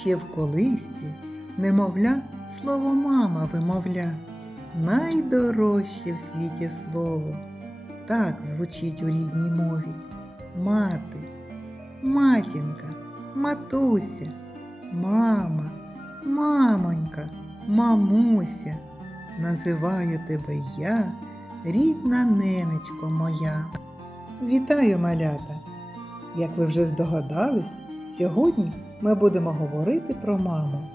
ще в колисці, немовля, слово мама вимовля. Найдорожче в світі слово. Так звучить у рідній мові. Мати, матінка, матуся, мама, мамонька, мамуся. Називаю тебе я, рідна ненечко моя. Вітаю, малята! Як ви вже здогадались, сьогодні ми будемо говорити про маму.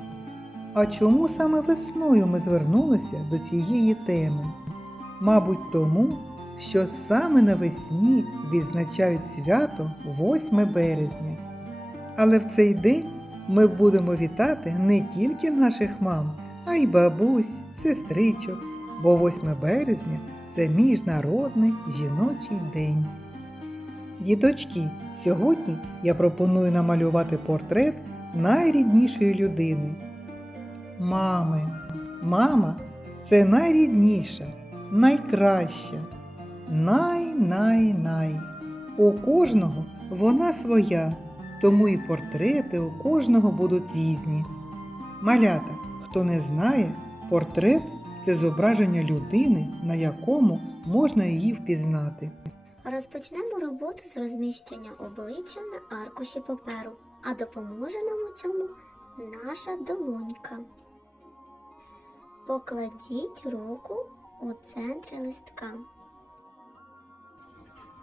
А чому саме весною ми звернулися до цієї теми? Мабуть, тому, що саме навесні відзначають свято 8 березня. Але в цей день ми будемо вітати не тільки наших мам, а й бабусь, сестричок, бо 8 березня це міжнародний жіночий день. Діточки, сьогодні я пропоную намалювати портрет найріднішої людини. Мами. Мама це найрідніша, найкраща, най-най-най. У кожного вона своя, тому і портрети у кожного будуть різні. Малята, хто не знає, портрет це зображення людини, на якому можна її впізнати. Розпочнемо роботу з розміщення обличчя на аркуші паперу, а допоможе нам у цьому наша долонька. Покладіть руку у центрі листка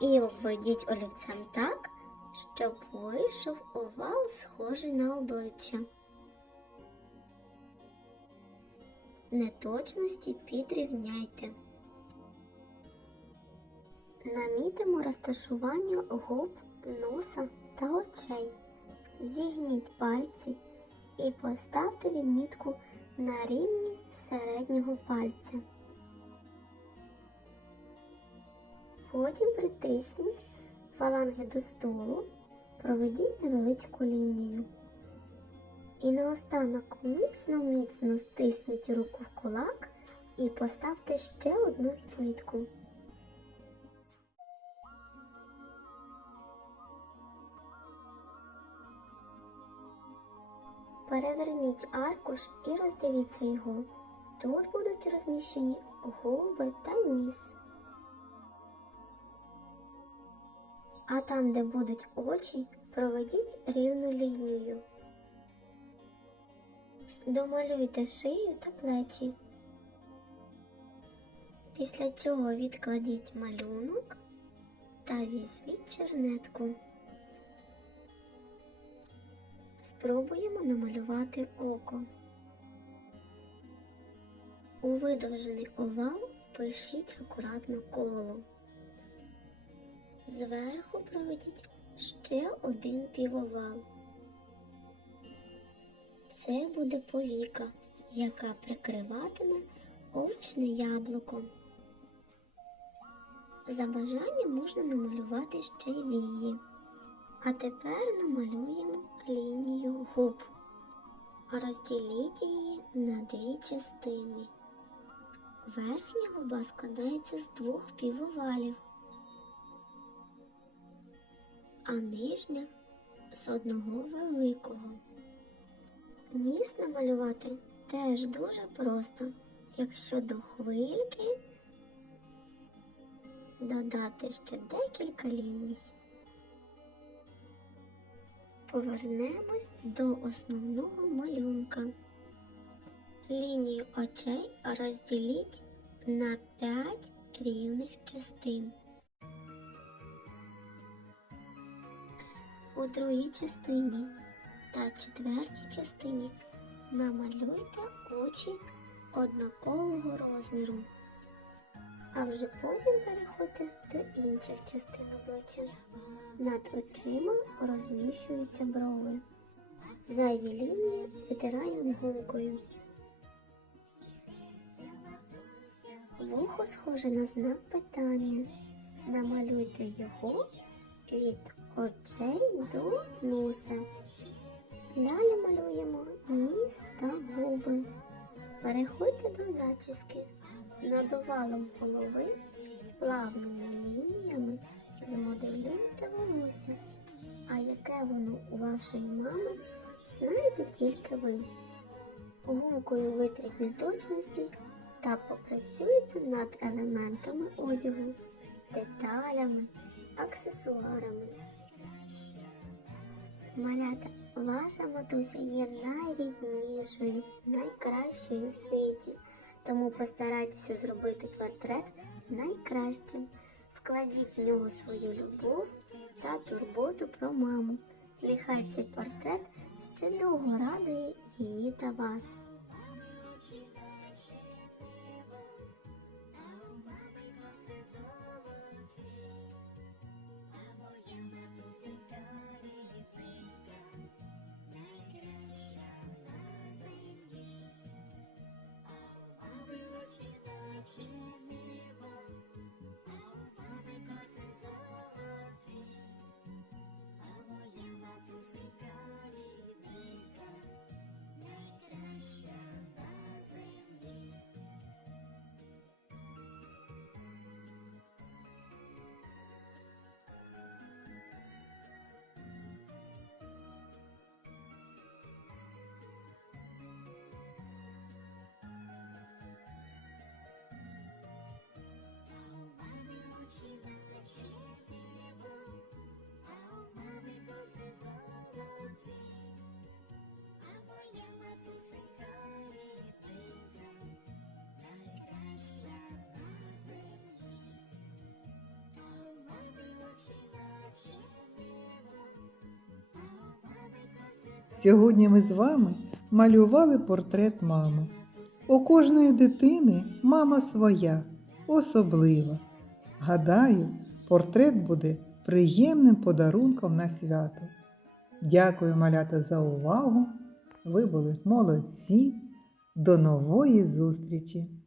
і обведіть олівцем так, щоб вийшов овал, схожий на обличчя. Неточності підрівняйте. Намітимо розташування губ, носа та очей. Зігніть пальці і поставте відмітку на рівні середнього пальця. Потім притисніть фаланги до столу, проведіть невеличку лінію. І наостанок міцно-міцно стисніть руку в кулак і поставте ще одну відмітку. Переверніть аркуш і роздивіться його. Тут будуть розміщені губи та ніс. А там, де будуть очі, проведіть рівну лінію. Домалюйте шию та плечі. Після цього відкладіть малюнок та візьміть чернетку. Спробуємо намалювати око. У видовжений овал впишіть акуратно коло. Зверху проведіть ще один півовал. Це буде повіка, яка прикриватиме очне яблуко. За бажанням можна намалювати ще й вії. А тепер намалюємо лінію губ. Розділіть її на дві частини. Верхня губа складається з двох півовалів, а нижня з одного великого. Ніс намалювати теж дуже просто, якщо до хвильки додати ще декілька ліній. Повернемось до основного малюнка. Лінію очей розділіть на 5 рівних частин. У другій частині та четвертій частині намалюйте очі однакового розміру, а вже потім переходьте до інших частин обличчя. Над очима розміщуються брови. Зайві лінії витираємо гумкою. Вухо схоже на знак питання. Намалюйте його від очей до носа. Далі малюємо ніс та губи. Переходьте до зачіски. Над овалом голови плавними лініями змоделюйте волосся. А яке воно у вашої мами, знаєте тільки ви. Гумкою витріть неточності та попрацюйте над елементами одягу, деталями, аксесуарами. Малята, ваша матуся є найріднішою, найкращою в світі. Тому постарайтеся зробити портрет найкращим. Вкладіть в нього свою любов та турботу про маму. Нехай цей портрет ще довго радує її та вас. 情 Сьогодні ми з вами малювали портрет мами. У кожної дитини мама своя, особлива. Гадаю, портрет буде приємним подарунком на свято. Дякую, малята, за увагу. Ви були молодці. До нової зустрічі!